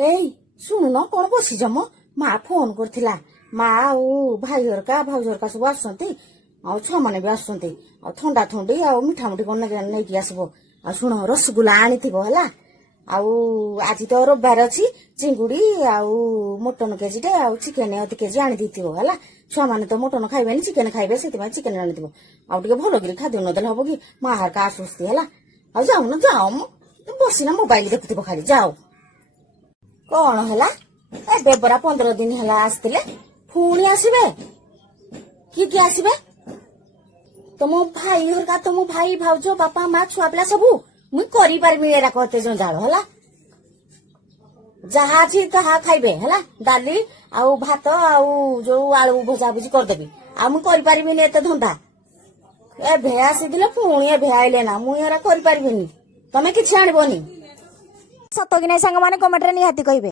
ଏଇ ଶୁଣୁନ କଣ ବସିଛ ମ ମା ଫୋନ କରିଥିଲା ମା ଆଉ ଭାଇ ହରକା ଭାଉଜ ହରକା ସବୁ ଆସୁଛନ୍ତି ଆଉ ଛୁଆମାନେ ବି ଆସୁଛନ୍ତି ଆଉ ଥଣ୍ଡା ଥଣ୍ଡି ଆଉ ମିଠା ମୁଠି କଣ ନେଇକି ଆସିବ ଆଉ ଶୁଣ ରସଗୁଲା ଆଣିଥିବ ହେଲା ଆଉ ଆଜି ତ ରବିବାର ଅଛି ଚିଙ୍ଗୁଡି ଆଉ ମଟନ କେଜିଟେ ଆଉ ଚିକେନ ଅଧ କେଜି ଆଣିଦେଇଥିବ ହେଲା ଛୁଆମାନେ ତ ମଟନ ଖାଇବେନି ଚିକେନ ଖାଇବେ ସେଥିପାଇଁ ଚିକେନ ଆଣିଥିବ ଆଉ ଟିକେ ଭଲକିରି ଖାଦ୍ୟ ନଦେଲେ ହବ କି ମା ହରକା ଆସୁଛନ୍ତି ହେଲା ଆଉ ଯାଉନ ଯାଅ ମ ବସିନା ମୋବାଇଲ ଦେଖୁଥିବ ଖାଲି ଯାଅ କଣ ହେଲା ଏବେ ପରା 15 ଦିନ ହେଲା ଆସିଥିଲେ ପୁଣି ଆସିବେ କିଏ ଆସିବେ ତମ ଭାଇ ହରକା ତମ ଭାଇ ଭାଉଜ ବାପା ମା ଛୁଆ ପିଲା ସବୁ ମୁଇଁ କରିପାରିବି ଏରା କତେ ଜଞ୍ଜାଳ ହେଲା ଯାହା ଅଛି ତାହା ଖାଇବେ ହେଲା ଡାଲି ଆଉ ଭାତ ଆଉ ଯୋଉ ଆଳୁ ଭଜା ଭୁଜି କରିଦେବି ଆଉ ମୁଁ କରିପାରିବିନି ଏତେ ଧନ୍ଦା ଏବେ ଆସିଥିଲେ ପୁଣି ଏବେ ଆଇଲେ ନା ମୁଁ ଏରା କରିପାରିବିନି ତମେ କିଛି ଆଣିବନି ସତ କି ନାଇଁ ସାଙ୍ଗମାନେ କମେଣ୍ଟରେ ନିହାତି କହିବେ।